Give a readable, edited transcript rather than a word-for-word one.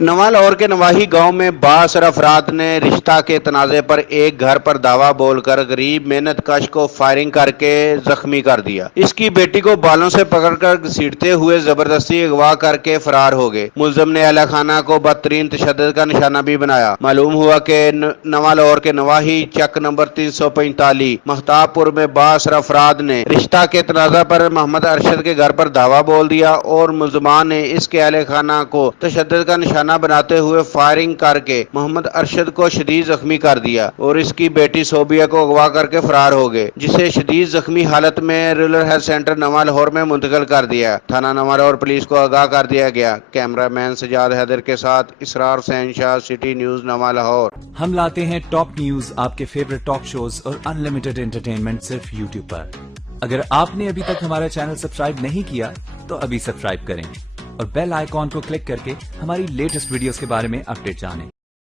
नवा लाहौर के नवाही गांव में बासर अफराद ने रिश्ता के तनाज़े पर एक घर पर दावा बोलकर गरीब मेहनत कश को फायरिंग करके जख्मी कर दिया। इसकी बेटी को बालों से पकड़कर घसीटते हुए जबरदस्ती अगवा करके फरार हो गए। मुलजम ने अहला खाना को बदतरीन तशद्दुद का निशाना भी बनाया। मालूम हुआ कि नवा लाहौर के नवाही चक नंबर 345 महताबपुर में बासर अफराद ने रिश्ता के तनाज़ा पर मोहम्मद अरशद के घर पर दावा बोल दिया और मुलजमान ने इसके अहले खाना को तशद्दुद का निशाना बनाते हुए फायरिंग करके मोहम्मद अरशद को शदीद जख्मी कर दिया और इसकी बेटी सोबिया को अगवा करके फरार हो गए, जिसे शदीद जख्मी हालत में रूरल हेल्थ सेंटर नवा लाहौर में मुंतकिल कर दिया। थाना नवा लाहौर पुलिस को आगाह कर दिया गया। कैमरामैन सजाद हैदर के साथ इसरार हुसैन शाह, सिटी न्यूज नवा लाहौर। हम लाते हैं टॉप न्यूज, आपके फेवरेट टॉक शोज और अनलिमिटेड एंटरटेनमेंट सिर्फ यूट्यूब पर। अगर आपने अभी तक हमारा चैनल सब्सक्राइब नहीं किया तो अभी सब्सक्राइब करें और बेल आइकॉन को क्लिक करके हमारी लेटेस्ट वीडियोस के बारे में अपडेट जानें।